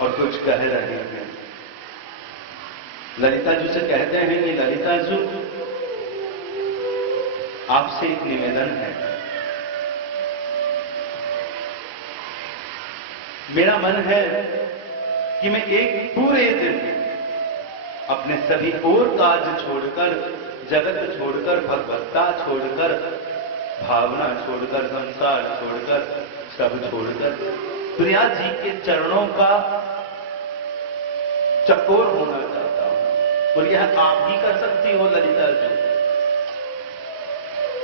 और कुछ कह रहे हैं। ललिता जी से कहते हैं कि ललिता जी, आपसे एक निवेदन है। मेरा मन है कि मैं एक पूरे दिन अपने सभी और काज छोड़कर, जगत छोड़कर, भगवत्ता छोड़कर, भावना छोड़कर, संसार छोड़कर, सब छोड़कर प्रिया जी के चरणों का चकोर होना चाहता हूं। और यह आप ही कर सकती हो ललिता जी।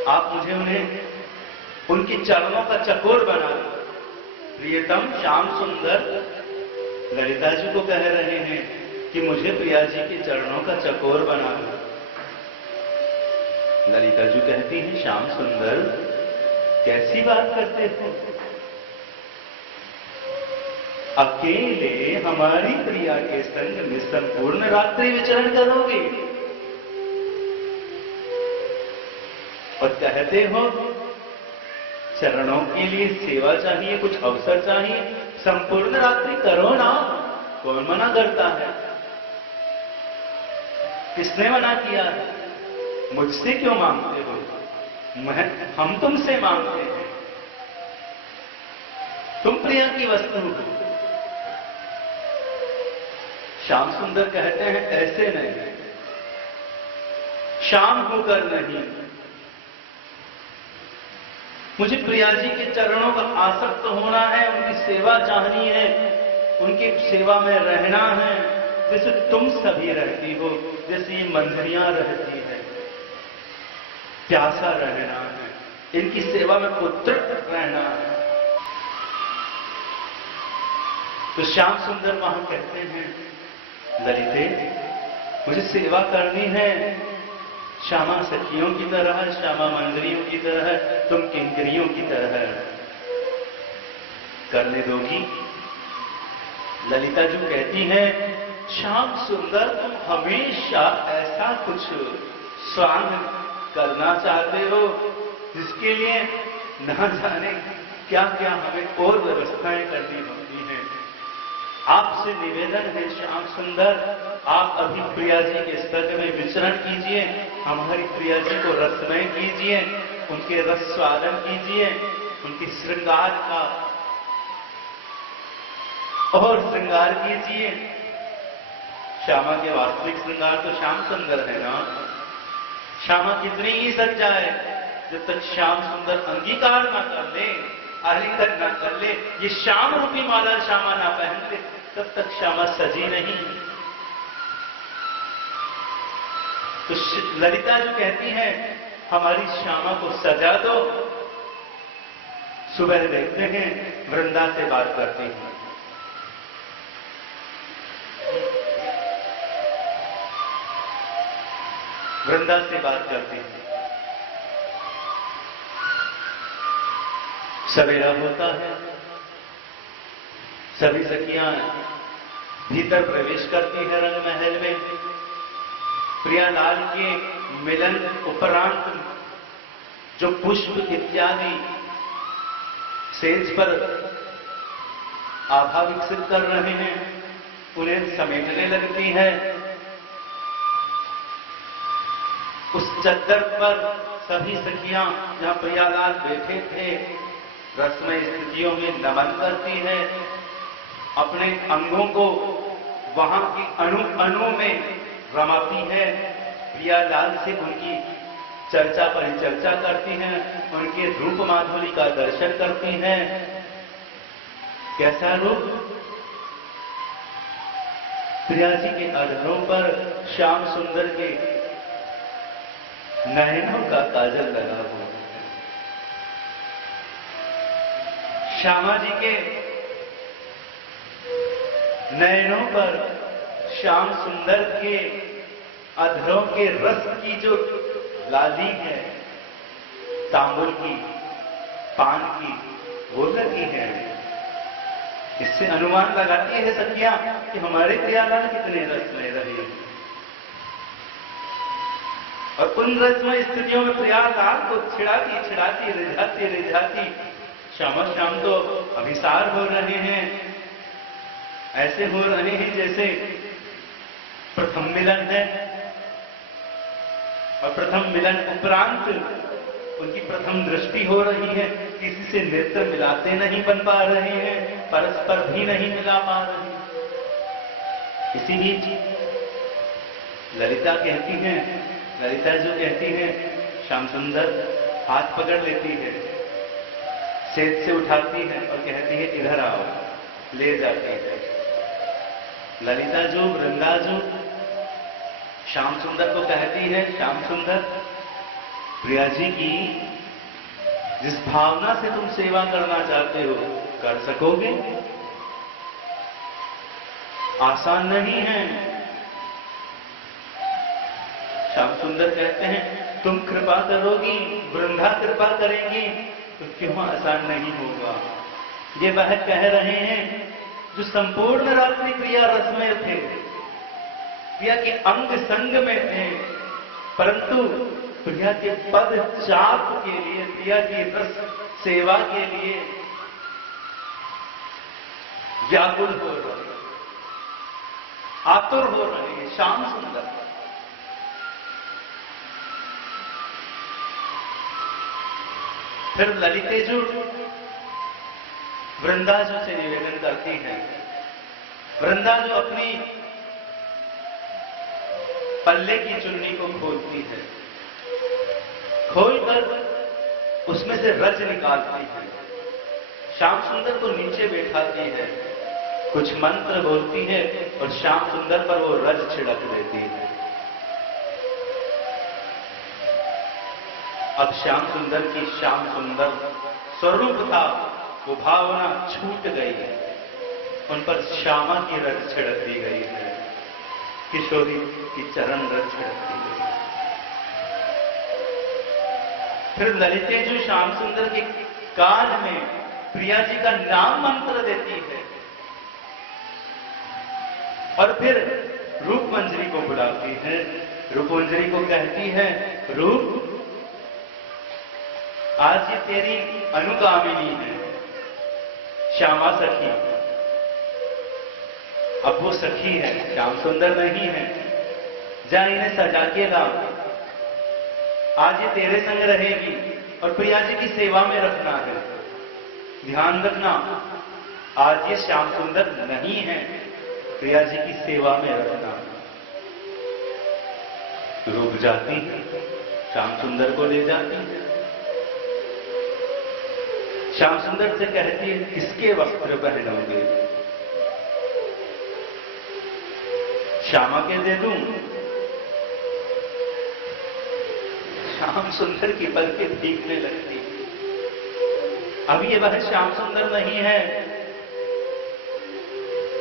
आप मुझे उन्हें, उनके चरणों का चकोर बना दो। प्रियतम श्याम सुंदर ललिता जी को कह रहे हैं कि मुझे प्रिया जी के चरणों का चकोर बना दो। ललिता जी कहती हैं, श्याम सुंदर कैसी बात करते हो? अकेले हमारी प्रिया के संग में संपूर्ण रात्रि विचरण करोगे और कहते हो चरणों के लिए सेवा चाहिए, कुछ अवसर चाहिए, संपूर्ण रात्रि करो ना। कौन मना करता है? किसने मना किया है? मुझसे क्यों मांगते हो? हम तुमसे मांगते हैं। तुम प्रिया की वस्तु हो। श्याम सुंदर कहते हैं, ऐसे नहीं, श्याम होकर नहीं, मुझे प्रिया जी के चरणों का आसक्त होना है, उनकी सेवा चाहनी है, उनकी सेवा में रहना है, जैसे तुम सभी रहती हो, जैसे ये मंजरियां रहती है। प्यासा रहना है, इनकी सेवा में उद्रत रहना है। तो श्याम सुंदर वहां कहते हैं, ललिते मुझे सेवा करनी है, श्यामा सखियों की तरह, श्यामा मंजरियों की तरह, तुम किंकरियों की तरह करने दोगी? ललिता जी कहती हैं, श्याम सुंदर तुम हमेशा ऐसा कुछ स्वांग करना चाहते हो जिसके लिए न जाने क्या क्या हमें और व्यवस्थाएं करनी होती हैं। आपसे निवेदन है श्याम सुंदर, आप अभी प्रिया जी के संग में विचरण कीजिए, हमारी प्रिया जी को रसमय कीजिए, उनके रस स्वादन कीजिए, उनके श्रृंगार का और श्रृंगार कीजिए। श्यामा के वास्तविक श्रृंगार तो श्याम सुंदर है ना। श्यामा कितनी ही सज जाए, जब तक श्याम सुंदर अंगीकार ना कर ले, आलिंगन ना कर ले, ये श्याम रूपी माला श्यामा ना पहन ले, तब तक श्यामा सजी नहीं। तो ललिता जो कहती है, हमारी श्यामा को सजा दो। सुबह देखते हैं वृंदा से बात करती हैं, वृंदा से बात करती हैं। सवेरा होता है, सभी सखियां भीतर प्रवेश करती है रंग महल में। प्रियालाल के मिलन उपरांत जो पुष्प इत्यादि सेज पर आभा विकसित कर रहे हैं, उन्हें समेटने लगती है। उस चद्दर पर सभी सखियां जहां प्रियालाल बैठे थे, रस्मय स्थितियों में नमन करती है, अपने अंगों को वहां की अणु अणु में रमाती है। प्रियालाल से उनकी चर्चा परिचर्चा करती हैं, उनके रूप माधुरी का दर्शन करती हैं। कैसा रूप? प्रिया जी के अधरों पर श्याम सुंदर के नयनों का काजल लगा हुआ, श्यामा जी के नयनों पर श्याम सुंदर के अधरों के रस की जो लाली है, तांबुल की, पान की, वो लगी है। इससे अनुमान लगाती है सखियां कि हमारे प्रियालाल कितने रसमय रहे। और उन रसमय स्थितियों में प्रियालाल को छिड़ाती रिझाती श्यामा श्याम तो अभिसार हो रहे हैं। ऐसे हो रहे हैं जैसे प्रथम मिलन है, और प्रथम मिलन उपरांत उनकी प्रथम दृष्टि हो रही है, किसी से नेत्र मिलाते नहीं बन पा रहे हैं, परस्पर भी नहीं मिला पा रहे। इसी बीच ललिता कहती हैं, ललिता जो कहती है, श्याम सुंदर हाथ पकड़ लेती है, सेज से उठाती है और कहती है इधर आओ, ले जाती है। ललिता जो, वृंदा जो श्याम सुंदर को कहती है, श्याम सुंदर, प्रिया जी की जिस भावना से तुम सेवा करना चाहते हो, कर सकोगे? आसान नहीं है। श्याम सुंदर कहते हैं तुम कृपा करोगी, वृंदा कृपा करेंगी, तो क्यों आसान नहीं होगा? ये वह कह रहे हैं जो संपूर्ण रात्रि प्रिया रस में थे, प्रिया के अंग संग में थे, परंतु प्रिया के पद चाप के लिए, प्रिया की रस सेवा के लिए व्याकुल हो रहे, आतुर हो रहे हैं। श्याम सुंदर फिर ललितेजु वृंदाजु से निवेदन करती है। वृंदाजु अपनी पल्ले की चुन्नी को खोलती है, खोलकर उसमें से रज निकालती है, श्याम सुंदर को नीचे बैठाती है, कुछ मंत्र बोलती है और श्याम सुंदर पर वो रज छिड़क देती है। अब श्याम सुंदर की श्याम सुंदर स्वरूप था, वो भावना छूट गई है, उन पर श्यामा की रज छिड़क दी गई है, किशोरी की चरण रज छिड़क दी गई। फिर ललितेजु श्याम सुंदर के कान में प्रिया जी का नाम मंत्र देती है और फिर रूपमंजरी को बुलाती है। रूपमंजरी को कहती है, रूप आज ये तेरी अनुगामिनी है, श्यामा सखी। अब वो सखी है, श्याम सुंदर नहीं है। जा इन्हें सजा के ला, आज ये तेरे संग रहेगी और प्रिया जी की सेवा में रखना है। ध्यान रखना, आज ये श्याम सुंदर नहीं है, प्रिया जी की सेवा में रखना। रुक जाती है, श्याम सुंदर को ले जाती है। श्याम सुंदर से कहती है किसके वस्त्र पहनोगे? श्यामा के दे दूं? श्याम सुंदर की पलकें भीगने लगती। अब ये वह श्याम सुंदर नहीं है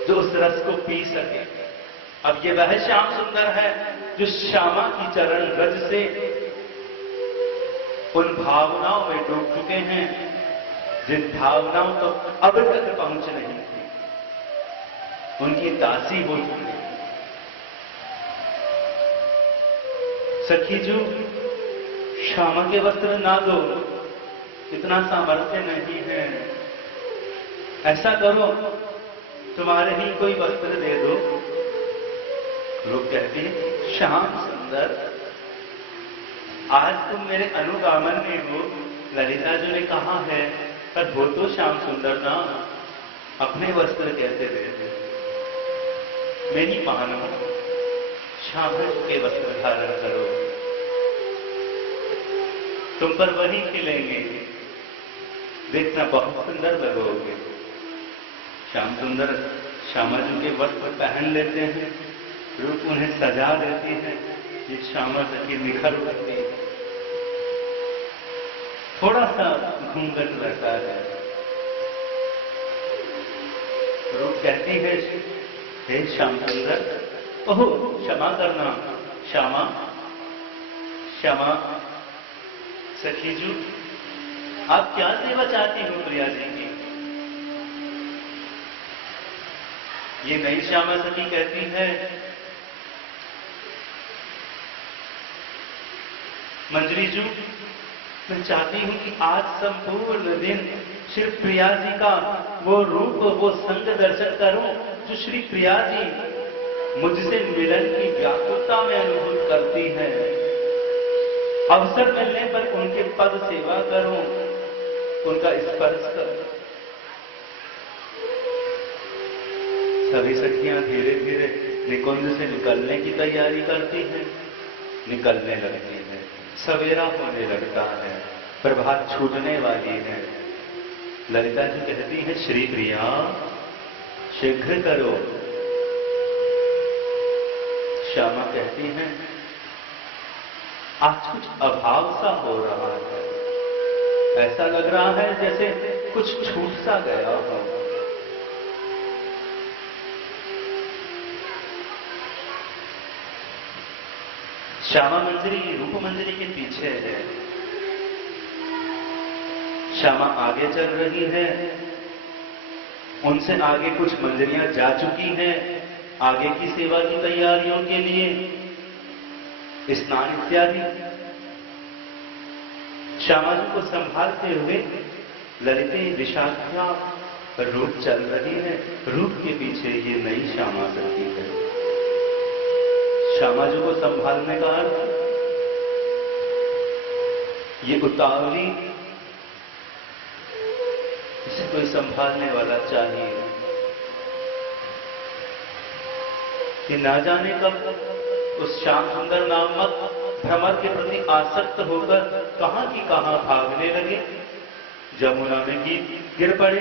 जो उस रस को पी सके। अब ये वह श्याम सुंदर है जो श्यामा की चरण रज से उन भावनाओं में डूब चुके हैं जिन भावनाओं तो अब तक पहुंच नहीं थी, उनकी दासी हो चुकी। सखीजू, श्यामा के वस्त्र ना दो, इतना सामर्थ्य नहीं है। ऐसा करो, तुम्हारे ही कोई वस्त्र दे दो। लोग कहते हैं श्याम सुंदर, आज तुम मेरे अनुगामन में हो। ललिता जी ने कहा है, पर वो तो श्याम सुंदर ना, अपने वस्त्र कैसे दे दे? मेरी मानो, श्याम के वस्त्र धारण करो, तुम पर वही खिलेंगे, देखना बहुत सुंदर लगोगे। श्याम सुंदर श्यामा जी के वस्त्र पहन लेते हैं, रूप उन्हें सजा देती है, ये श्यामा सखी निखर उठती है। थोड़ा सा घूंघट रहता है। रूप कहती है, हे श्याम सुंदर, ओहो क्षमा करना श्यामा। श्यामा सखीजू, आप क्या सेवा चाहती हो प्रिया जी की? ये नई श्यामा सखी कहती है, मंजरी जू, मैं चाहती हूं कि आज संपूर्ण दिन श्री प्रिया जी का वो रूप, वो संग दर्शन करूं जो श्री प्रिया जी मुझसे मिलन की व्याकुलता में अनुभूत करती है। अवसर मिलने पर उनके पद सेवा करूं, उनका स्पर्श करूं। सभी सखियां धीरे धीरे निकुंज से निकलने की तैयारी करती हैं, निकलने लगती है। सवेरा होने लगता है, प्रभात छूटने वाली है। ललिता जी कहती है, श्री प्रिया शीघ्र करो। श्यामा कहती हैं, आज कुछ अभाव सा हो रहा है, ऐसा लग रहा है जैसे कुछ छूट सा गया हो। श्यामा मंजरी रूप मंजरी के पीछे है। श्यामा आगे चल रही है, उनसे आगे कुछ मंजरियां जा चुकी हैं आगे की सेवा की तैयारियों के लिए, स्नान इत्यादि। श्यामा जी को संभालते हुए ललिते विशाखा रूप चल रही है। रूप के पीछे ये नई श्यामा चलती है। श्यामा जी को संभालने का अर्थ, ये उतावली, इसे कोई संभालने वाला चाहिए कि ना जाने कब उस श्याम सुंदर नामक भ्रमर के प्रति आसक्त होकर कहां की कहां भागने लगे, जमुना में गिर पड़े,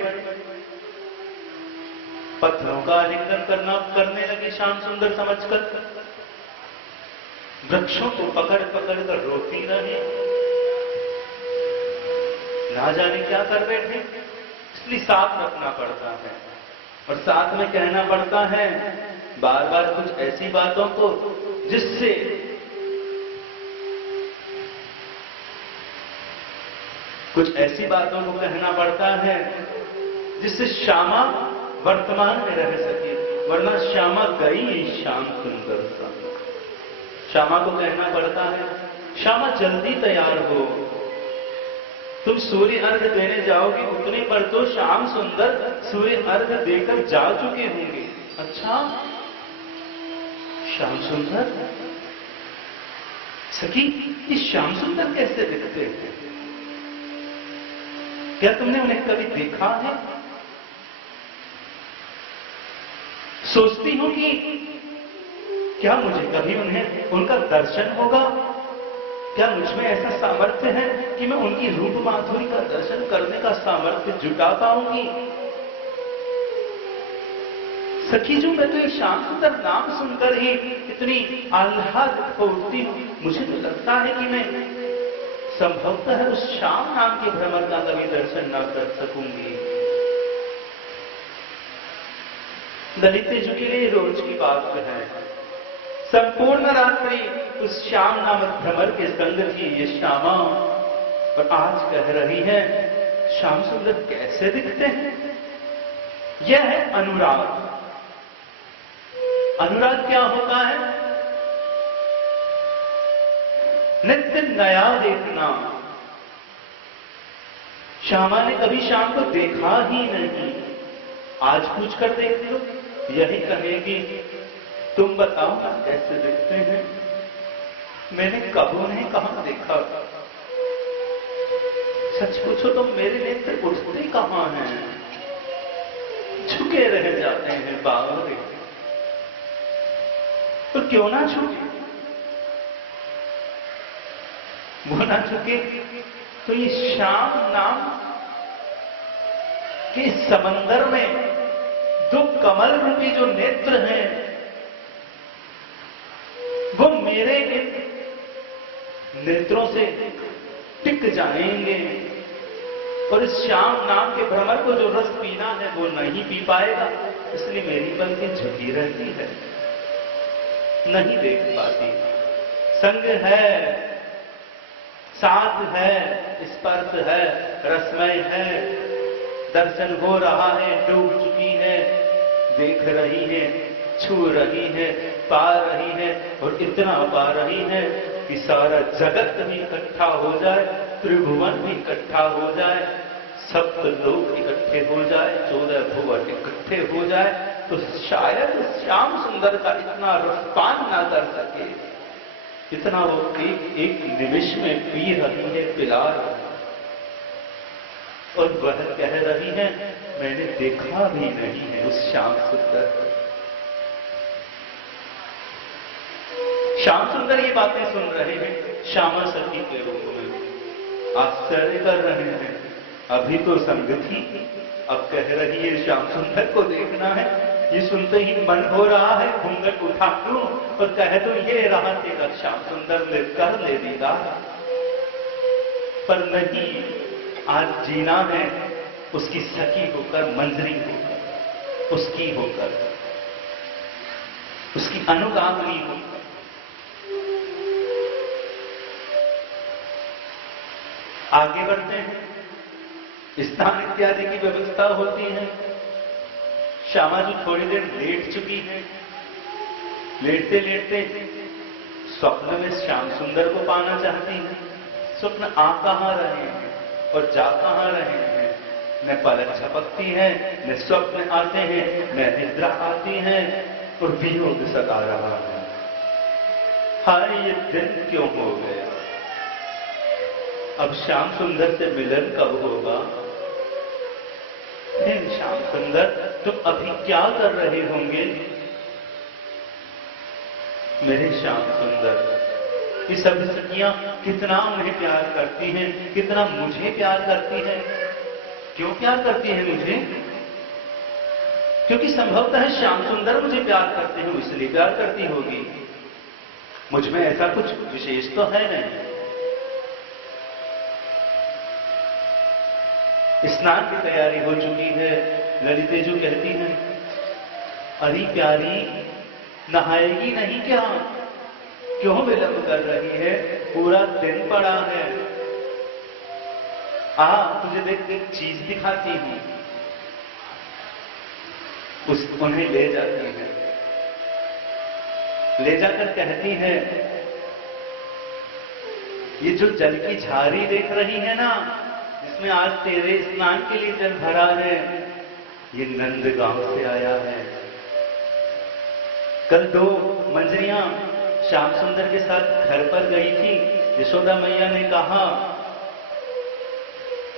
पत्थरों का आलिंगन करने लगे श्याम सुंदर समझकर, वृक्षों को पकड़ पकड़ कर रोती रहे, ना जाने क्या कर बैठे। इसलिए साथ रखना पड़ता है और साथ में कहना पड़ता है बार बार कुछ ऐसी बातों को जिससे कुछ ऐसी बातों को कहना पड़ता है जिससे श्यामा वर्तमान में रह सके, वरना श्यामा गई श्याम सुंदर सा। श्यामा को कहना पड़ता है, श्यामा जल्दी तैयार हो, तुम सूर्य अर्घ देने जाओगे उतने पर तो श्याम सुंदर सूर्य अर्घ देकर जा चुके होंगे। अच्छा, श्याम सुंदर? सखी, ये श्याम सुंदर कैसे दिखते हैं? क्या तुमने उन्हें कभी देखा है? सोचती हूं कि क्या मुझे कभी उनका दर्शन होगा? क्या मुझमें ऐसा सामर्थ्य है कि मैं उनकी रूप माधुरी का दर्शन करने का सामर्थ्य जुटा पाऊंगी? सखी जो मैं तो ये श्याम सुंदर नाम सुनकर ही इतनी आह्लादित हो उठती हूं, मुझे तो लगता है कि मैं संभवतः उस श्याम नाम के भ्रमर का कभी दर्शन न कर सकूंगी। ललिते जी के लिए रोज की बात है, संपूर्ण रात्रि उस श्याम नामक भ्रमर के संग थी ये श्यामा, और आज कह रही है श्याम सुंदर कैसे दिखते हैं। यह है अनुराग। अनुराग क्या होता है? नित्य नया देखना। श्यामा ने कभी शाम को देखा ही नहीं, आज पूछ कर देख लो, यही कहेगी तुम बताओ ना कैसे दिखते हैं, मैंने कब उन्हें कहां देखा। सच पूछो तो मेरे नेत्र उठते कहां हैं, झुके रह जाते हैं बावरे। तो क्यों ना झुके? वो ना झुके तो ये श्याम नाम के समंदर में दो कमल रूपी जो नेत्र हैं वो मेरे नेत्रों से टिक जाएंगे, और इस श्याम नाम के भ्रमर को जो रस पीना है वो नहीं पी पाएगा। इसलिए मेरी पलकें झुकी रहती है, नहीं देख पाती। संग है, साथ है, स्पर्श है, रसमय है, दर्शन हो रहा है, डूब चुकी है, देख रही है, छू रही है, पा रही है, और इतना पा रही है कि सारा जगत भी इकट्ठा हो जाए, त्रिभुवन भी इकट्ठा हो जाए, सप्त लोग इकट्ठे हो जाए, 14 भुवन इकट्ठे हो जाए, तो शायद श्याम सुंदर का इतना रसपान ना कर सके, इतना वो एक निमिष में पी रही है, पिला रही है। और वह कह रही है, मैंने देखा भी नहीं है उस श्याम सुंदर को। श्याम सुंदर ये बातें सुन रहे हैं श्यामा सखी के रूप में, आश्चर्य कर रहे हैं। अभी तो संग थी, अब कह रही है श्याम सुंदर को देखना है। ये सुनते ही मन हो रहा है घूंघट उठा लूं और कह तो ये रहा तेरा श्याम सुंदर ले कर ले दीदार, पर नहीं, आज जीना है उसकी सखी होकर, मंजरी होकर, उसकी होकर, उसकी अनुगामी होकर। आगे बढ़ते हैं, स्नान इत्यादि की व्यवस्था होती है। श्यामा जी थोड़ी देर लेट चुकी है, लेटते लेटते स्वप्न में श्याम सुंदर को पाना चाहती है। स्वप्न आ कहां रहे हैं और जा कहां रहे हैं, न पलक झपकती है, न स्वप्न आते हैं, न निद्रा आती है, और वियोग सता रहा है। हाय ये दिन क्यों हो गया, अब श्याम सुंदर से मिलन कब होगा। श्याम सुंदर तुम अभी क्या कर रहे होंगे। मेरे श्याम सुंदर, ये सभी सखियां कितना उन्हें प्यार करती हैं, कितना मुझे प्यार करती हैं। क्यों प्यार करती है मुझे, क्योंकि संभवतः श्याम सुंदर मुझे प्यार करते हैं, इसलिए प्यार करती होगी। मुझ में ऐसा कुछ विशेष तो है नहीं। स्नान की तैयारी हो चुकी है। ललितेजु कहती है, अरे प्यारी नहाएगी नहीं क्या, क्यों विलंब कर रही है, पूरा दिन पड़ा है। तुझे देख एक चीज दिखाती हूं। उन्हें ले जाती है, ले जाकर कहती है, ये जो जल की झारी देख रही है ना, जिसमें आज तेरे स्नान के लिए जल भरा है, ये नंदगांव से आया है। कल 2 मंजरियां श्याम सुंदर के साथ घर पर गई थी। यशोदा मैया ने कहा,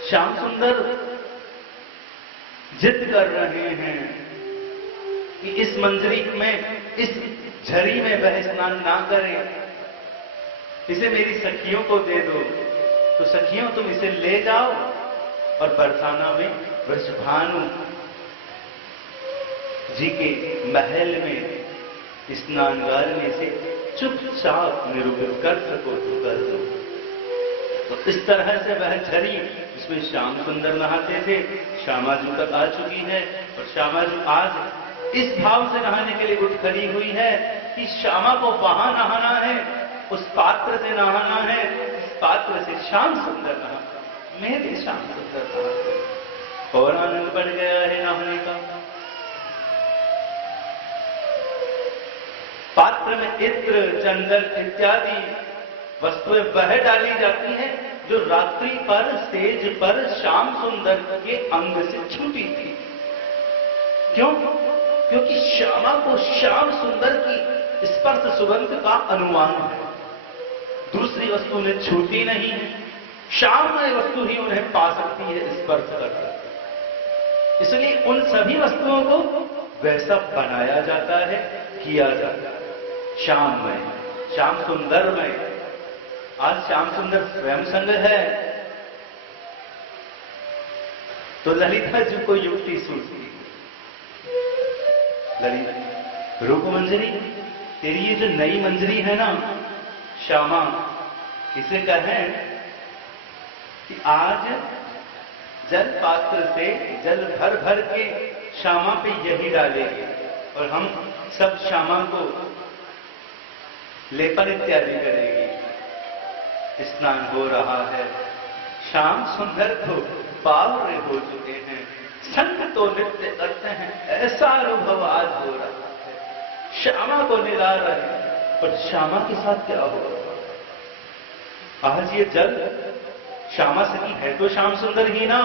श्याम सुंदर जिद कर रहे हैं कि इस मंजरी में, इस झरी में वह स्नान ना करें, इसे मेरी सखियों को दे दो। तो सखियों तुम इसे ले जाओ और बरसाना में वृषभानु जी के महल में स्नानगार में से चुपचाप निरूपित कर सको तो कर दो। तो इस तरह से वह झरी जिसमें श्याम सुंदर नहाते थे, श्यामाजू तक आ चुकी है। और श्यामाजू आज इस भाव से नहाने के लिए उठ खड़ी हुई है कि श्यामा को वहां नहाना है, उस पात्र से नहाना है, इस पात्र से श्याम सुंदर नहाना, मेरे श्याम सुंदर नहाते। और आनंद बढ़ गया है नहाने का। पात्र में इत्र, चंदन इत्यादि वस्तुएं वह डाली जाती हैं जो रात्रि पर सेज पर श्याम सुंदर के अंग से छूटी थी। क्यों? क्योंकि श्यामा को श्याम सुंदर की स्पर्श सुगंध का अनुमान है, दूसरी वस्तु ने छूटी नहीं है। श्याममय वस्तु ही उन्हें पा सकती है स्पर्श करकर। इसलिए उन सभी वस्तुओं को वैसा बनाया जाता है, किया जाता है। श्याममय, श्याम सुंदरमय। आज श्याम सुंदर स्वयं संग है तो ललिता जी को युक्ति सूझती। ललिता, रूप मंजरी, तेरी ये जो नई मंजरी है ना श्यामा, इसे कहें कि आज जल पात्र से जल भर भर के श्यामा पे यही डालेंगे और हम सब श्यामा को लेपन इत्यादि करेंगे। स्नान हो रहा है, श्याम सुंदर तो बावरे हो चुके हैं, संग तो नृत्य करते हैं, ऐसा अनुभव आज हो रहा है। श्यामा को निला रहे हैं, पर श्यामा के साथ क्या हो रहा है? आज ये जल श्यामा सखी है तो श्याम सुंदर ही ना,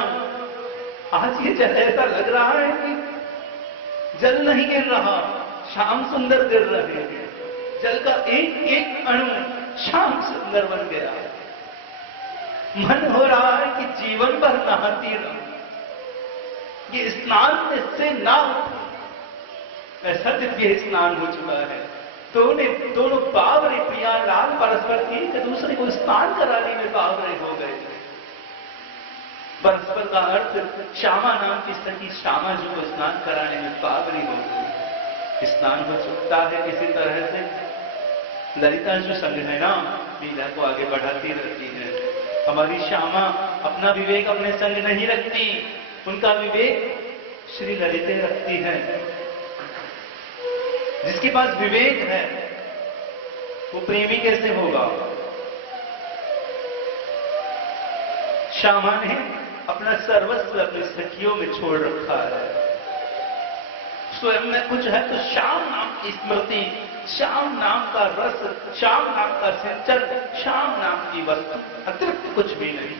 आज ये जल ऐसा लग रहा है कि जल नहीं गिर रहा, श्याम सुंदर गिर रहे हैं। जल का एक एक अणु श्याम सुंदर बन गया। मन हो रहा है कि जीवन भर नहाती रहूं, ये स्नान इससे ना उठूं। ऐसा दिव्य स्नान हो चुका है। दोनों बावरे प्रिया लाल परस्पर एक दूसरे को स्नान कराने में बावरे हो गए। परस्पर का अर्थ श्यामा नाम की सखी श्यामा जी को स्नान कराने में बावरी हो गई। स्नान हो चुकता है। इसी तरह से ललिता जो संग है ना, लीला को आगे बढ़ाती रहती है। हमारी श्यामा अपना विवेक अपने संग नहीं रखती, उनका विवेक श्री ललिते रखती है। जिसके पास विवेक है वो प्रेमी कैसे होगा? श्यामा ने अपना सर्वस्व अपनी सखियों में छोड़ रखा है। स्वयं में कुछ है तो श्याम नाम की स्मृति, श्याम नाम का रस, श्याम नाम का सिंचन, श्याम नाम की वस्तु, अतिरिक्त कुछ भी नहीं।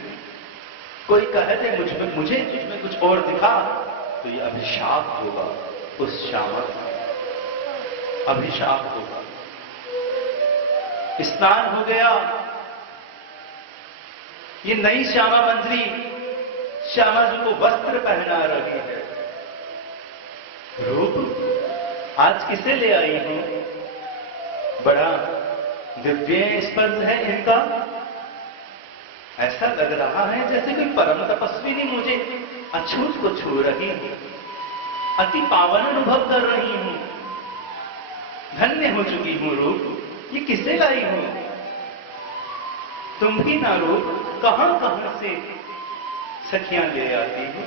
कोई कहे दे मुझे तुझमें कुछ और दिखा तो ये अभिशाप होगा, उस श्यामा का अभिशाप होगा। स्नान हो गया। ये नई श्यामा मंजरी श्यामा जी को वस्त्र पहना रही है। रूप आज किसे ले आई हूं? बड़ा दिव्य स्पर्श है इनका। ऐसा लग रहा है जैसे कोई परम तपस्विनी मुझे अछूत को छू रही है, अति पावन अनुभव कर रही हूं। धन्य हो चुकी हूं रूप। ये किसे लाई हूं? तुम ही ना रूप, कहां से सखियां ले आती हो।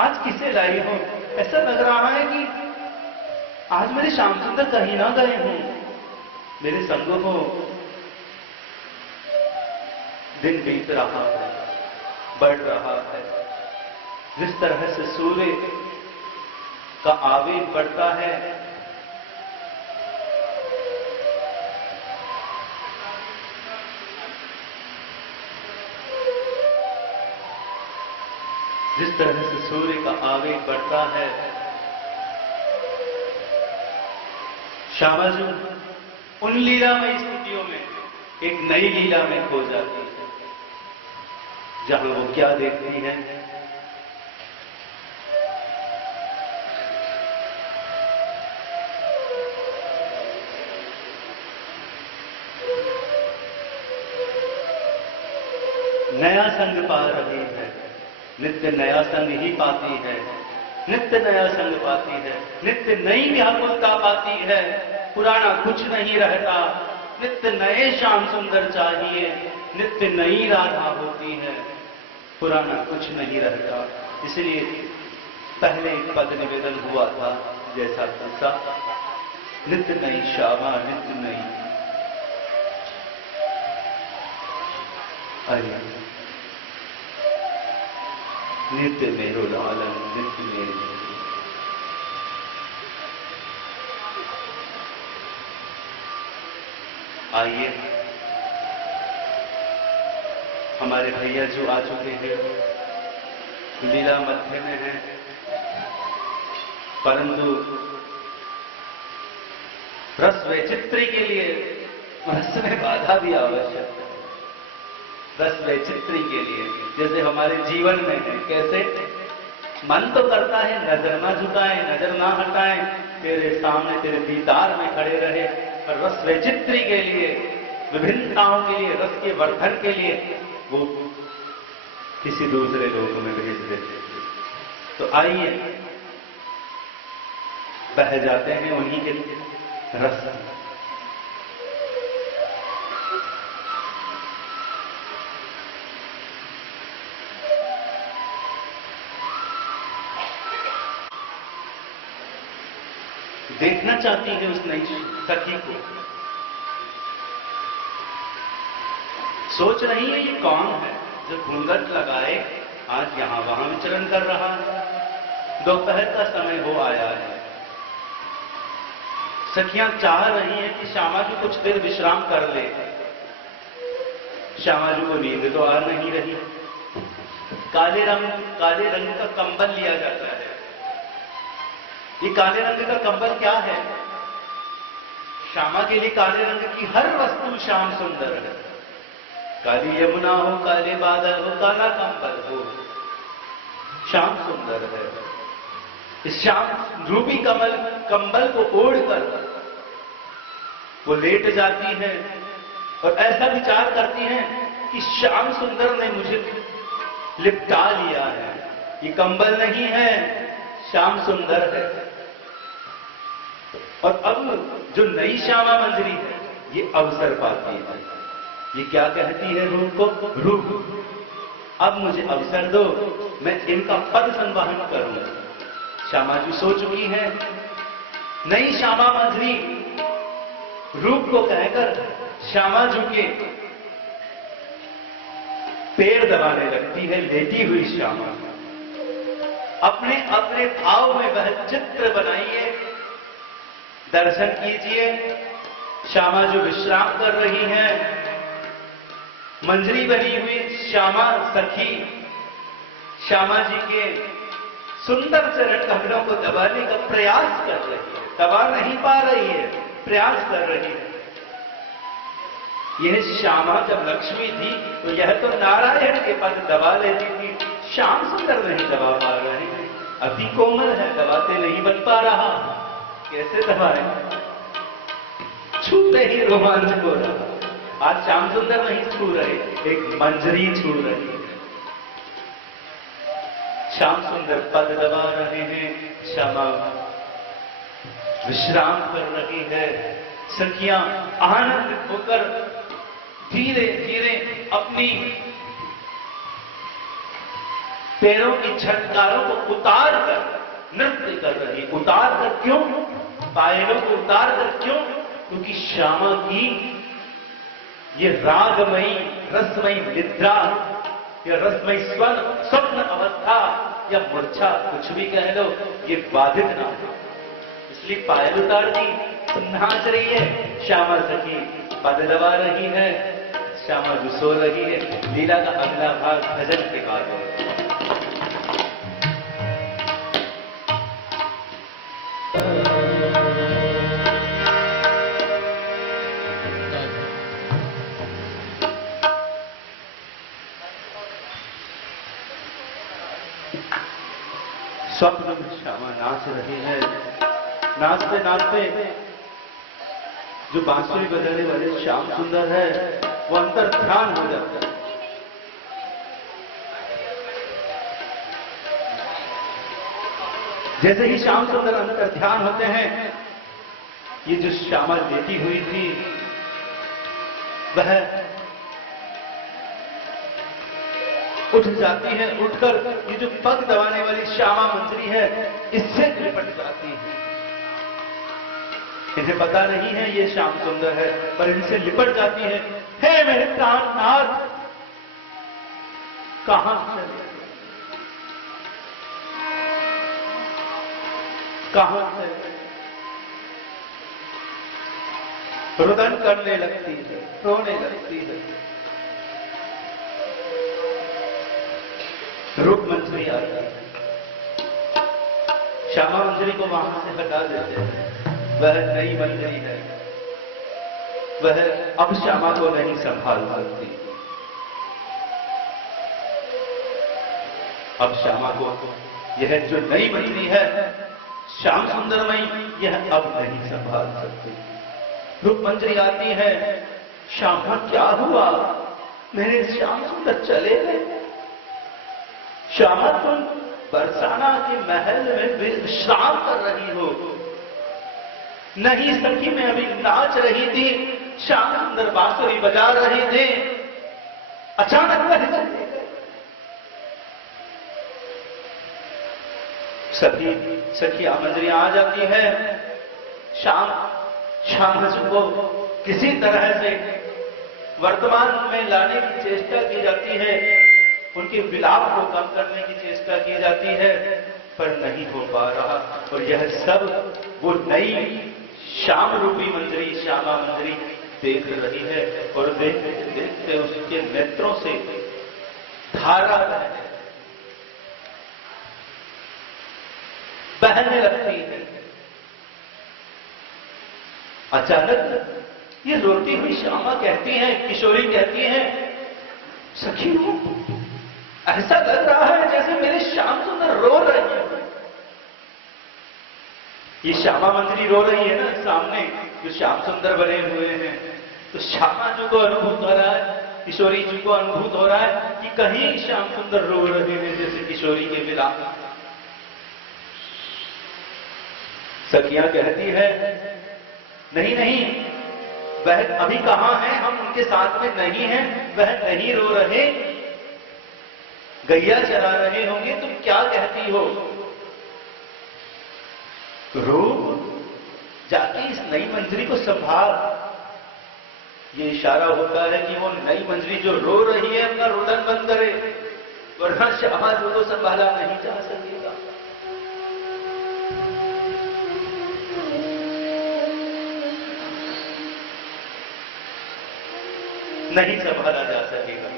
आज किसे लाई हो? ऐसा लग रहा है कि आज मेरे श्याम सुंदर कहीं ना गए हों, मेरे संग हो। दिन बीत रहा है, बढ़ रहा है। जिस तरह से सूर्य का आवेग बढ़ता है, जिस तरह से सूर्य का आवेग बढ़ता है, श्यामा जी उन लीलामयी स्थितियों में एक नई लीला में खो जाती है, जहां वो क्या देखती है? नया संग पा रही है, नित्य नया संग ही पाती है, नित्य नया संग पाती है, नित्य नई व्याकुलता पाती है। पुराना कुछ नहीं रहता, नित्य नए श्याम सुंदर चाहिए, नित्य नई राधा होती है, पुराना कुछ नहीं रहता। इसलिए पहले एक पद निवेदन हुआ था जैसा तैसा, नित्य नई श्यामा नित्य नई। अरे नित्य मेरो लालन नित्य मेरे। आइए हमारे भैया जो आ चुके हैं, लीला मध्य में है, परंतु रस वैचित्री के लिए रस में बाधा भी आवश्यक है। रस वैचित्री के लिए जैसे हमारे जीवन में है, कैसे मन तो करता है नजर ना झुकाएं, नजर ना हटाएं, तेरे सामने तेरे दीदार में खड़े रहे, और रस वैचित्री के लिए, विभिन्नताओं के लिए, रस के वर्धन के लिए वो किसी दूसरे लोक में भेज देते। तो आइए बह जाते हैं उन्हीं के रस। देखना चाहती है उस नई सखी को, सोच रही है ये कौन है जो घूंघट लगाए आज यहां वहां विचरण कर रहा है। दोपहर का समय हो आया है। सखियां चाह रही हैं कि श्यामा जी कुछ देर विश्राम कर ले। श्यामा जी को नींद तो आ नहीं रही। काले रंग का कंबल लिया जाता है। ये काले रंग का कंबल क्या है? श्यामा के लिए काले रंग की हर वस्तु श्याम सुंदर है। काली यमुना हो, काले बादल हो, काला कंबल हो, श्याम सुंदर है। इस श्याम रूपी कंबल को ओढ़कर वो लेट जाती है और ऐसा विचार करती है कि श्याम सुंदर ने मुझे लिपटा लिया है। ये कंबल नहीं है, श्याम सुंदर है। और अब जो नई श्यामा मंजरी है, ये अवसर पाती है। ये क्या कहती है रूप को? रूप, अब मुझे अवसर दो, मैं इनका पद संवहन करूं। श्यामा जी सो चुकी है। नई श्यामा मंजरी रूप को कहकर श्यामा जी के पैर दबाने लगती है। लेटी हुई श्यामा अपने अपने भाव में वह चित्र बनाइए, दर्शन कीजिए। श्यामा जो विश्राम कर रही हैं, मंजरी बनी हुई श्यामा सखी श्यामा जी के सुंदर चरण कमलों को दबाने का प्रयास कर रही है। दबा नहीं पा रही है, प्रयास कर रही है। यह श्यामा जब लक्ष्मी थी तो यह तो नारायण के पद दबा लेती थी। श्याम सुंदर नहीं दबा पा रहे हैं, अति कोमल है, दबाते नहीं बन पा रहा। कैसे दबाए? छूते ही रोमांच हो रहा। आज श्याम सुंदर नहीं छू रहे, एक मंजरी छू रही है। श्याम सुंदर पद दबा रहे हैं, श्यामा विश्राम कर रही है। सखियां आनंदित होकर धीरे धीरे अपनी पैरों की झटकारों को उतार कर नृत्य कर रही। उतार कर क्यों? पायलों को उतार कर क्यों? क्योंकि श्यामा की ये रागमयी रसमयी निद्रा या रसमयी स्वप्न अवस्था या मूर्छा, कुछ भी कह लो, ये बाधित ना हो, इसलिए पायल उतार दी, नाच रही है। श्यामा सखी पद दबा रही है, श्यामा जो सो रही है। लीला का अगला भाग भजन के बाद है। स्वप्न में श्यामा नाच रही है। नाचते नाचते जो बांसुरी बजाने वाले श्याम सुंदर है, वो अंतर ध्यान हो जाता है। जैसे ही श्याम सुंदर अंतर ध्यान होते हैं, ये जो श्यामा लेटी हुई थी, वह उठ जाती है। उठकर ये जो पग दबाने वाली श्यामा मंजरी है, इससे लिपट जाती है। इन्हें पता नहीं है ये श्याम सुंदर है, पर इनसे लिपट जाती है। हे मेरे प्राणनाथ, कहां चले, कहां से? रुदन करने लगती है, रोने लगती है। रूप मंजरी आती है, श्यामा मंजरी को वहां से हटा देते हैं। वह नई मंजरी है, वह अब श्यामा को नहीं संभाल सकती। अब श्यामा को यह जो नई मंजरी है, श्याम सुंदरमयी, यह अब नहीं संभाल सकती। रूप मंजरी आती है। श्यामा क्या हुआ? मेरे श्याम सुंदर चले गए। श्यामा तुम बरसाना के महल में विश्राम कर रही हो। नहीं सखी, मैं अभी नाच रही थी, श्याम सुंदर बांसुरी बजा रहे थे, अचानक वह चले गए। सभी सखियां मंजरियां आ जाती है। श्याम को किसी तरह से वर्तमान में लाने की चेष्टा की जाती है, उनके विलाप को कम करने की चेष्टा की जाती है, पर नहीं हो पा रहा। और यह सब वो नई श्याम रूपी मंजरी, श्यामा मंजरी देख रही है, और देखते देखते उसके नेत्रों से धारा बहने लगती है। अचानक ये रोती हुई श्यामा कहती है, किशोरी कहती है, सखी हो, ऐसा लग रहा है जैसे मेरे श्याम सुंदर रो रहे हैं। ये श्यामा मंजरी रो रही है ना सामने, जो श्याम सुंदर बने हुए हैं। तो श्यामा जी को अनुभूत हो रहा है, किशोरी जी को अनुभूत हो रहा है कि कहीं श्याम सुंदर रो रहे हैं जैसे किशोरी के मिलाप। सखियां कहती है, नहीं नहीं, वह अभी कहां है, हम उनके साथ में नहीं हैं, वह नहीं रो रहे, गैया चरा रहे होंगे। तुम क्या कहती हो? रो, जाके इस नई मंजरी को संभाल। ये इशारा होता है कि वो नई मंजरी जो रो रही है अपना रुदन बंद करे, वरना श्यामा जी को संभाला नहीं जा सकेगा। नहीं संभाला जा सकेगा।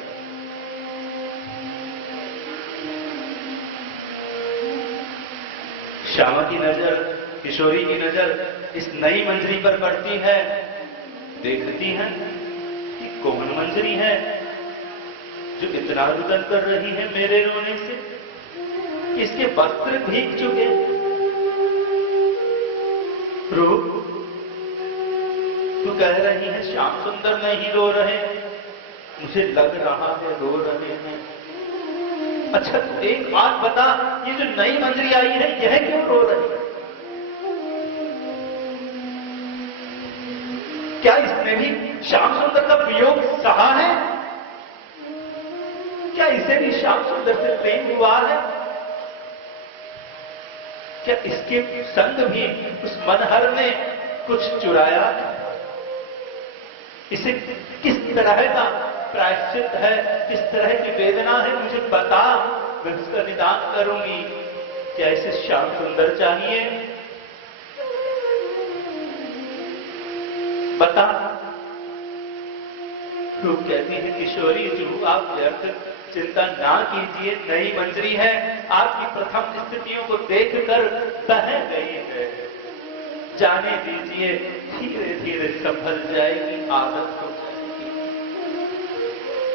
श्यामा की नजर, किशोरी की नजर इस नई मंजरी पर पड़ती है। देखती है कि कौन मंजरी है जो इतना रुदन कर रही है मेरे रोने से, इसके वस्त्र भीग चुके। रूप, तू कह रही है श्याम सुंदर नहीं रो रहे, मुझे लग रहा है रो रहे हैं। अच्छा तू एक बात बता, ये जो नई मंजरी आई है यह क्यों रो रही है? क्या इसने भी श्याम सुंदर का वियोग सहा है? क्या इसे भी श्याम सुंदर से प्रेम हुआ है? क्या इसके संग भी उस मनहर ने कुछ चुराया? इसे किस तरह का प्रायश्चित है, किस तरह की वेदना है, मुझे बता, मैं उसका निदान करूंगी। क्या इसे श्याम सुंदर चाहिए? बता। रूप कहती है, किशोरी जी आप व्यर्थ चिंता ना कीजिए, नई मंजरी है, आपकी प्रथम स्थितियों को देखकर बह गई है, जाने दीजिए, धीरे धीरे संभल जाएगी, आदत हो जाएगी,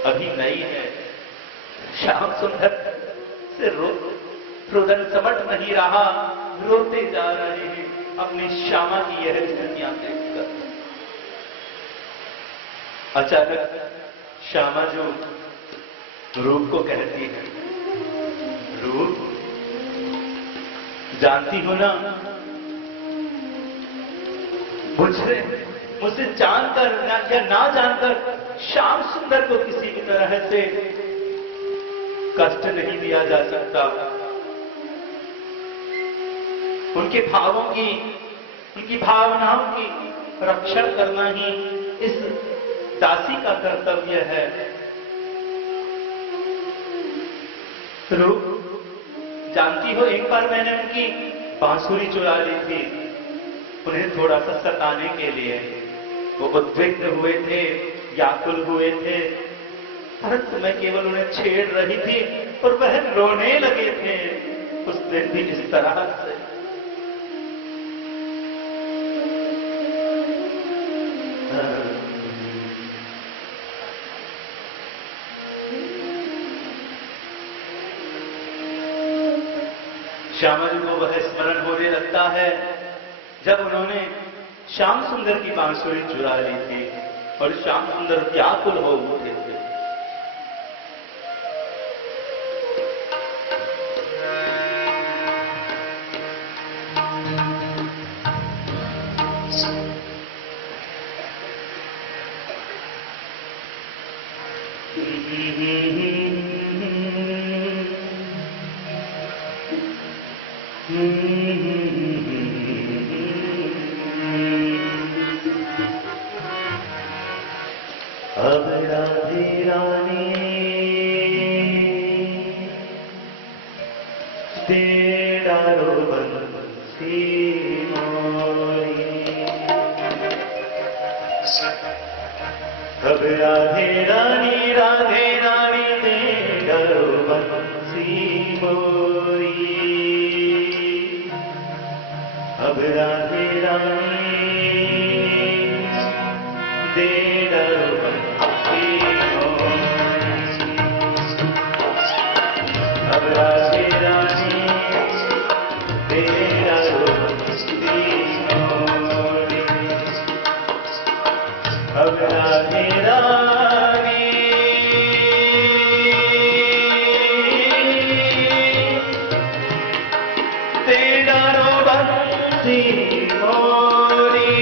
अभी नई है। श्याम सुंदर से रुदन समट नहीं रहा, रोते जा रहे हैं अपनी श्यामा की यह स्थितियां देखकर। अचानक श्यामा जो रूप को कहती है, रूप जानती हो ना, मुझसे जानकर या ना जानकर श्याम सुंदर को किसी भी तरह से कष्ट नहीं दिया जा सकता। उनके भावों की, उनकी भावनाओं की रक्षण करना ही इस दासी का कर्तव्य है। रूप जानती हो, एक बार मैंने उनकी बांसुरी चुरा ली थी, उन्हें थोड़ा सा सताने के लिए। वो उद्विग्न हुए थे, व्याकुल हुए थे, परंतु मैं केवल उन्हें छेड़ रही थी और वह रोने लगे थे। उस दिन भी इस तरह से। श्यामा जी को वह स्मरण होने लगता है जब उन्होंने श्याम सुंदर की बांसुरी चुरा ली थी और श्याम सुंदर व्याकुल हो उठे थे। अब राधे रानी तेरा बंसी मोरी, अब राधे रानी तेरा बंसी मोरी, राधे रानी दे बंसी अब राधे रानी दे बंसी अब राधे रानी तेरा बंसी मोरी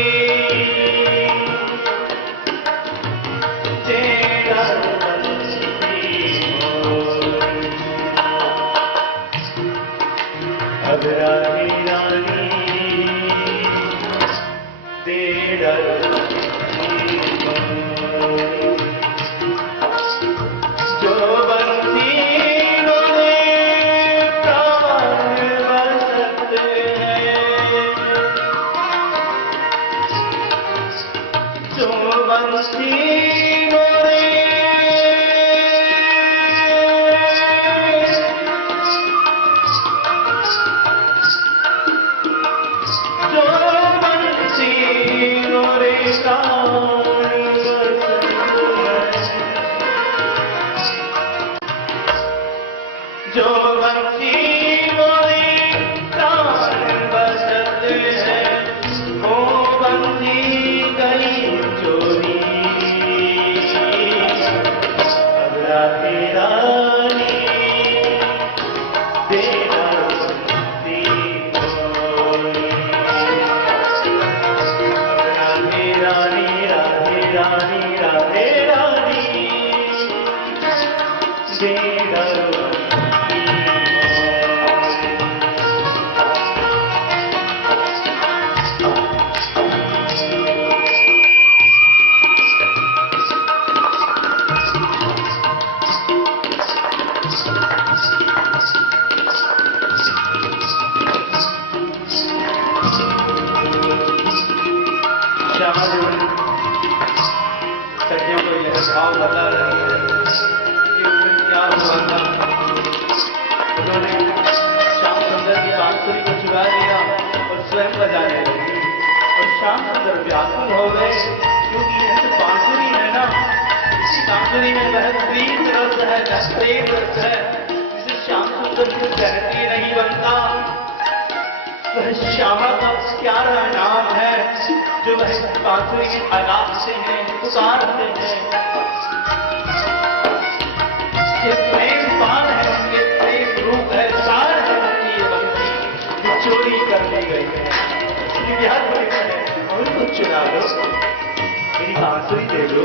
तेरा बंसी मोरी अब राधे रानी तेरा जो बंसी प्राण बसते हैं जो बंसी जो बंसी मोरे जो बंसी मोरे प्राण बसते हैं वो बंसी गई चोरी अब राधे रानी तेरा बंसी मोरी राधे रानी राधे रानी राधे रानी तेरा सखियों को यह भाव बता रही है कि उन्हें क्या हुआ था। उन्होंने श्याम सुंदर की बांसुरी को चुरा लिया और स्वयं बजाने लगी और श्याम सुंदर व्याकुल हो गए क्योंकि यह तो बांसुरी है ना, इसी बांसुरी में वह प्रीत रस है, प्रेम रस है जिसे श्याम सुंदर को कहती नहीं बनता। वह श्यामा का प्यारा नाम है जो वह बांसुरी के आलाप से हैं, पुकारते हैं। ये प्रेम पान है, ये प्रेम रूप है, सार है उनकी ये बंसी जो चोरी कर ली गई है। ये क्या प्रेम है? और कुछ चुरा लो, मेरी बांसुरी दे दो।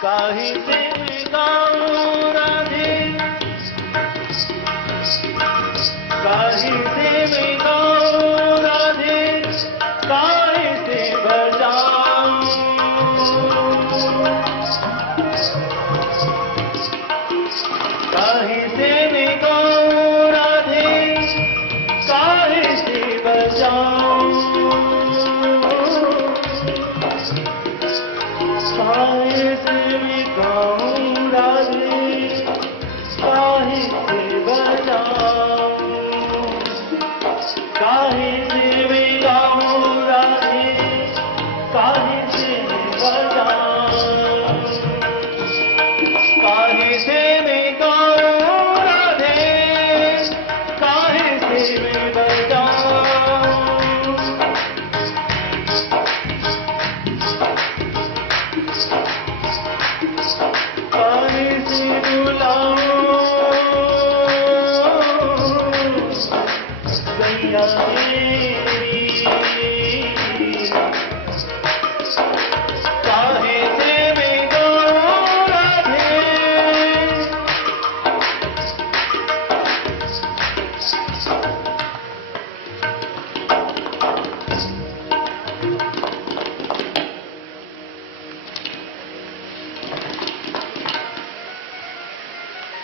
काहे से गाऊं राधे, काहे से मैं गाऊं राधे, काहे से बजाऊं, काहे से मैं गाऊं राधे, काहे से बजाऊं, काहे से मैं गाऊं राधे,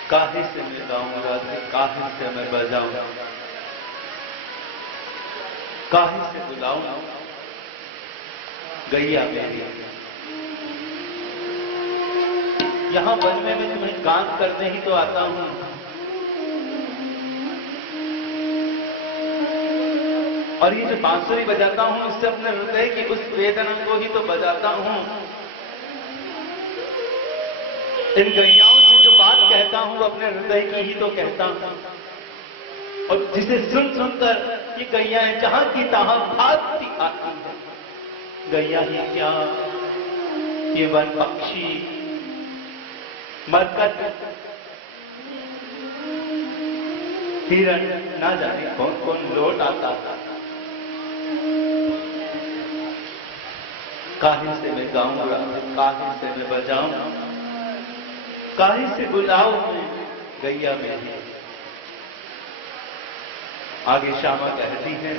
काहे से मैं गाऊं राधे, काहे से मैं बजाऊं, काहे से बुलाऊं गैया मेरी। यहां वन में मैं तुम्हें गान करने ही तो आता हूं, और ये जो बांसुरी बजाता हूं इससे अपने हृदय की उस वेदना को ही तो बजाता हूं। इन गैयाओं से जो बात कहता हूं अपने हृदय की ही तो कहता हूं, और जिसे सुन सुनकर ये गैयाएं जहां की तहां भागती आती है। गैया ही क्या, ये वन पक्षी, मरकट, हिरण, ना जाने कौन कौन लौट आता था। काहे से मैं गाऊं राधे, काहे से मैं बजाऊं, काहे से बुलाऊं मैं गैया मेरी। आगे श्यामा कहती है,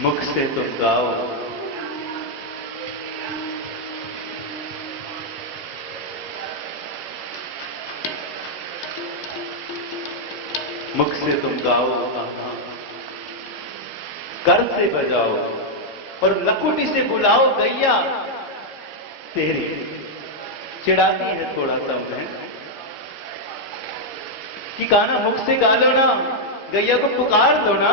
मुख से तुम गाओ, मुख से तुम गाओ, कर से बजाओ, और लकुटी से बुलाओ गैया तेरी। चिढ़ाती है थोड़ा सा उन्हें कि गाना मुख से गा लो ना, गैया को पुकार लो ना,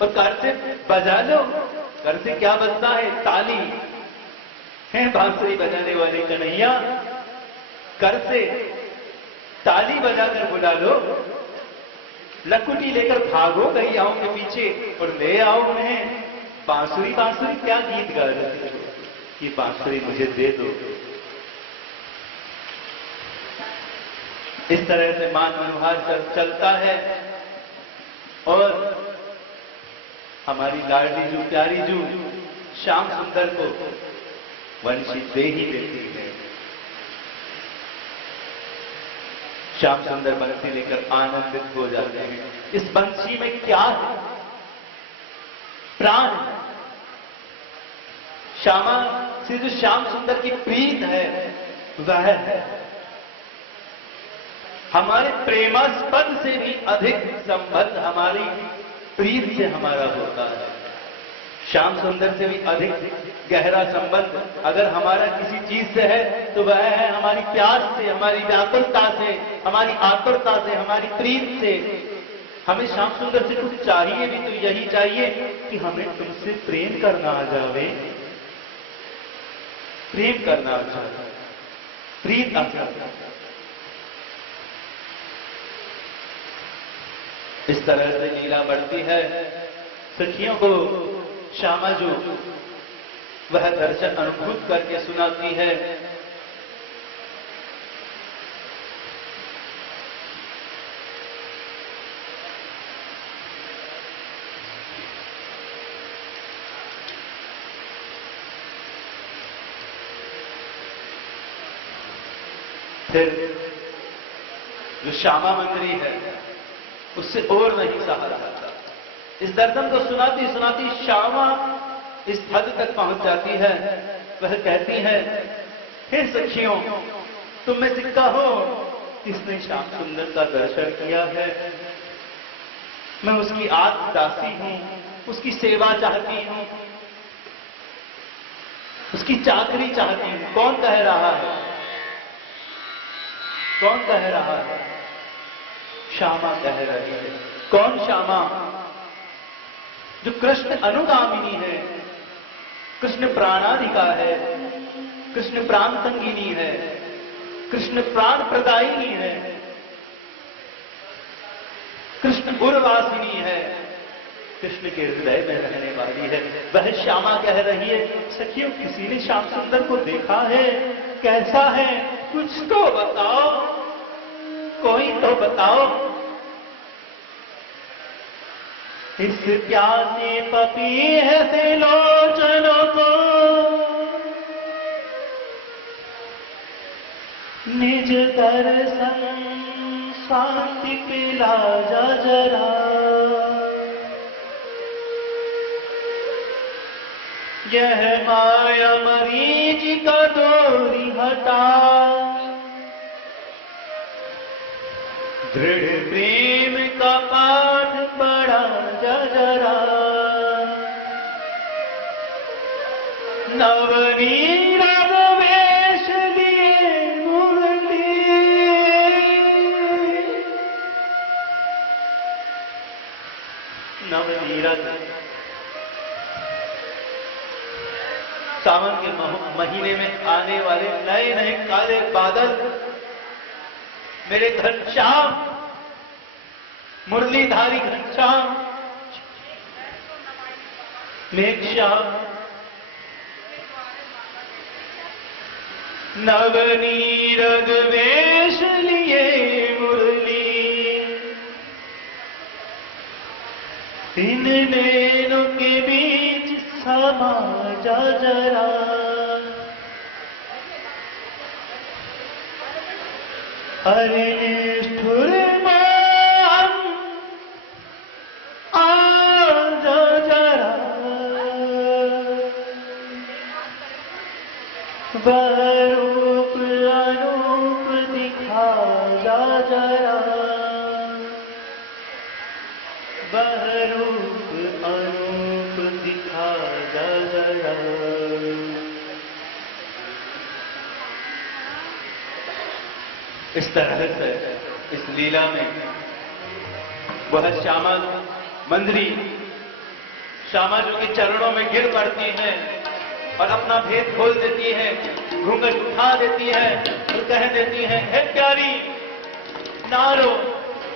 और कर से बजा लो। कर से क्या बजता है? ताली है बांसुरी बजाने वाले कन्हैया। कर से ताली बजाकर बुला लो, लकुटी लेकर भागो गैयाओं के पीछे और ले आओ उन्हें। बांसुरी बांसुरी क्या गीत गा रहे हो, ये बांसुरी मुझे दे दो। इस तरह से मान मनोहार चलता है, और हमारी लाडली जू, प्यारी जू श्याम सुंदर को वंशी दे ही देती है। श्याम सुंदर बंसी लेकर आनंदित हो जाते हैं। इस बंसी में क्या है? प्राण। श्यामा से जो श्याम सुंदर की प्रीत है वह है। हमारे प्रेमास्पद से भी अधिक संबंध हमारी प्रीत से हमारा होता है। श्याम सुंदर से भी अधिक गहरा संबंध अगर हमारा किसी चीज से है तो वह है हमारी प्यास से, हमारी व्याकुलता से, हमारी आतुरता से, हमारी प्रीत से। हमें श्याम सुंदर से कुछ चाहिए भी तो यही चाहिए कि हमें तुमसे प्रेम करना आ जावे, प्रेम करना आ जाए, प्रीत आ जाए। इस तरह से लीला बढ़ती है। सखियों को श्यामा जो वह दर्शन अनुभूत करके सुनाती है। फिर जो श्यामा मंदिरी है उससे और नहीं सहा जाता। इस दर्शन को सुनाती सुनाती श्यामा इस हद तक पहुंच जाती है। वह कहती है, हे सखियों, तुम में से कहो किसने श्याम सुंदर का दर्शन किया है? मैं उसकी आत्म दासी हूं, उसकी सेवा चाहती हूं, उसकी चाकरी चाहती हूं। कौन कह रहा है? कौन कह रहा है? श्यामा कह रही है। कौन श्यामा? जो कृष्ण अनुगामिनी है, कृष्ण प्राणाधिका है, कृष्ण प्राण संगिनी है, कृष्ण प्राण प्रदायिनी है, कृष्ण उर्वासिनी है, कृष्ण के हृदय में रहने वाली है। वह श्यामा कह रही है, सखियों किसी ने श्याम सुंदर को देखा है? कैसा है? कुछ तो बताओ, कोई तो बताओ। इस प्यासे पपीह से लोचनों को निज दर्शन शांति पिला जा जरा। यह माया मरीज का डोरी हटा, दृढ़ प्रेम का पाठ पढ़ा जा जरा, नवनीरद वेश लिए मुरली, नवनीरद सावन के महीने में आने वाले नए नए काले बादल मेरे घनश्याम, मुरलीधारी घनश्याम, मेघश्याम, नवनीरद वेश लिए मुरली, इन नैनों के बीच समा जा जरा, अरे निष्ठुर मान आ जा जरा, वह रूप अनूप दिखा जा जरा, वह रूप अनूप दिखा जा जरा। इस तरह से इस लीला में वह श्यामा मंजरी श्यामा जो के चरणों में गिर पड़ती है और अपना भेद खोल देती है, घूंघट उठा देती है और कह देती है, हे प्यारी नारो,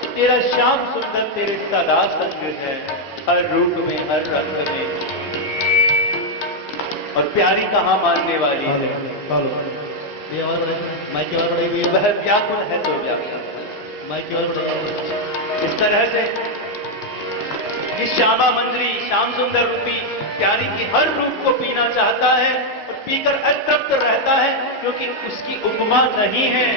तेरा श्याम सुंदर तेरे सदा संग है, हर रूप में हर रंग में। और प्यारी कहाँ मानने वाली है, वह व्याकुल है तो व्याकुल। इस तरह से ये श्यामा मंजरी श्याम सुंदर रूपी प्यारी की हर रूप को पीना चाहता है और पीकर अतृप्त रहता है, क्योंकि उसकी उपमा नहीं है।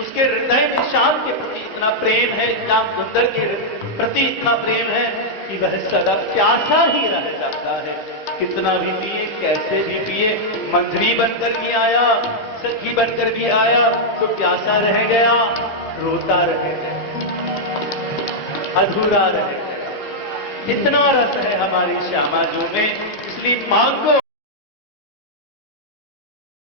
उसके हृदय में श्याम के प्रति इतना प्रेम है, श्याम सुंदर के प्रति इतना प्रेम है कि वह सदा प्यासा ही रह जाता है। कितना भी पिए, कैसे भी पिए, मंजरी बनकर भी आया, सखी बनकर भी आया तो प्यासा रह गया, रोता रह गया, अधूरा रह गया। इतना रस है हमारी श्यामा जो में, इसलिए मांगो